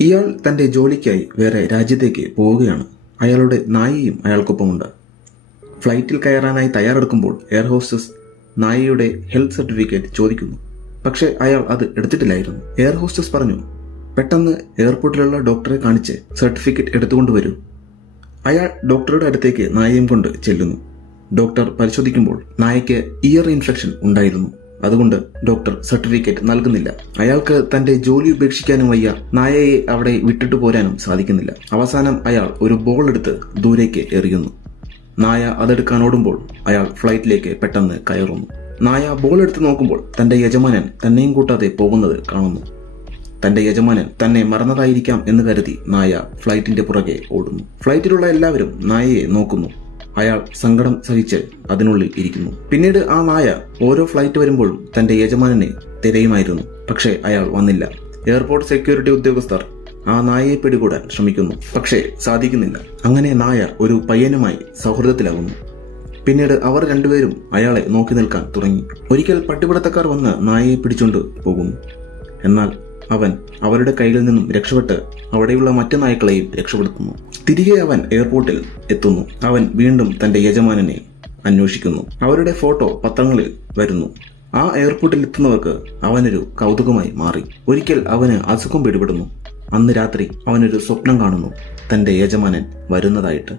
ഇയാൾ തന്റെ ജോലിക്കായി വേറെ രാജ്യത്തേക്ക് പോവുകയാണ്. അയാളുടെ നായയും അയാൾക്കൊപ്പമുണ്ട്. ഫ്ലൈറ്റിൽ കയറാനായി തയ്യാറെടുക്കുമ്പോൾ എയർ ഹോസ്റ്റസ് നായയുടെ ഹെൽത്ത് സർട്ടിഫിക്കറ്റ് ചോദിക്കുന്നു. പക്ഷേ അയാൾ അത് എടുത്തിട്ടില്ലായിരുന്നു. എയർ ഹോസ്റ്റസ് പറഞ്ഞു, പെട്ടെന്ന് എയർപോർട്ടിലുള്ള ഡോക്ടറെ കാണിച്ച് സർട്ടിഫിക്കറ്റ് എടുത്തുകൊണ്ടുവരൂ. അയാൾ ഡോക്ടറുടെ അടുത്തേക്ക് നായയും കൊണ്ട് ചെല്ലുന്നു. ഡോക്ടർ പരിശോധിക്കുമ്പോൾ നായയ്ക്ക് ഇയർ ഇൻഫെക്ഷൻ ഉണ്ടായിരുന്നു. അതുകൊണ്ട് ഡോക്ടർ സർട്ടിഫിക്കറ്റ് നൽകുന്നില്ല. അയാൾക്ക് തന്റെ ജോലി ഉപേക്ഷിക്കാനും വയ്യ, നായയെ അവിടെ വിട്ടിട്ട് പോരാനും സാധിക്കുന്നില്ല. അവസാനം അയാൾ ഒരു ബോൾ എടുത്ത് ദൂരേക്ക് എറിയുന്നു. നായ അതെടുക്കാൻ ഓടുമ്പോൾ അയാൾ ഫ്ലൈറ്റിലേക്ക് പെട്ടെന്ന് കയറുന്നു. നായ ബോൾ എടുത്ത് നോക്കുമ്പോൾ തന്റെ യജമാനൻ തന്നെയും കൂട്ടാതെ പോകുന്നത് കാണുന്നു. തന്റെ യജമാനൻ തന്നെ മറന്നതായിരിക്കാം എന്ന് കരുതി നായ ഫ്ലൈറ്റിന്റെ പുറകെ ഓടുന്നു. ഫ്ലൈറ്റിലുള്ള എല്ലാവരും നായയെ നോക്കുന്നു. അയാൾ സങ്കടം സഹിച്ച് അതിനുള്ളിൽ ഇരിക്കുന്നു. പിന്നീട് ആ നായ ഓരോ ഫ്ലൈറ്റ് വരുമ്പോഴും തന്റെ യജമാനനെ തിരയുമായിരുന്നു. പക്ഷേ അയാൾ വന്നില്ല. എയർപോർട്ട് സെക്യൂരിറ്റി ഉദ്യോഗസ്ഥർ ആ നായയെ പിടികൂടാൻ ശ്രമിക്കുന്നു. പക്ഷേ സാധിക്കുന്നില്ല. അങ്ങനെ നായ ഒരു പയ്യനുമായി സൗഹൃദത്തിലാകുന്നു. പിന്നീട് അവർ രണ്ടുപേരും അയാളെ നോക്കി നിൽക്കാൻ തുടങ്ങി. ഒരിക്കൽ പട്ടിപിടുത്തക്കാർ വന്ന് നായയെ പിടിച്ചുകൊണ്ട് പോകുന്നു. എന്നാൽ അവൻ അവരുടെ കയ്യിൽ നിന്നും രക്ഷപ്പെട്ട് അവിടെയുള്ള മറ്റു നായ്ക്കളെയും രക്ഷപ്പെടുത്തുന്നു. തിരികെ അവൻ എയർപോർട്ടിൽ എത്തുന്നു. അവൻ വീണ്ടും തന്റെ യജമാനനെ അന്വേഷിക്കുന്നു. അവരുടെ ഫോട്ടോ പത്രങ്ങളിൽ വരുന്നു. ആ എയർപോർട്ടിൽ എത്തുന്നവർക്ക് അവനൊരു കൗതുകമായി മാറി. ഒരിക്കൽ അവന് അസുഖം പിടിപെടുന്നു. അന്ന് രാത്രി അവനൊരു സ്വപ്നം കാണുന്നു, തന്റെ യജമാനൻ വരുന്നതായിട്ട്.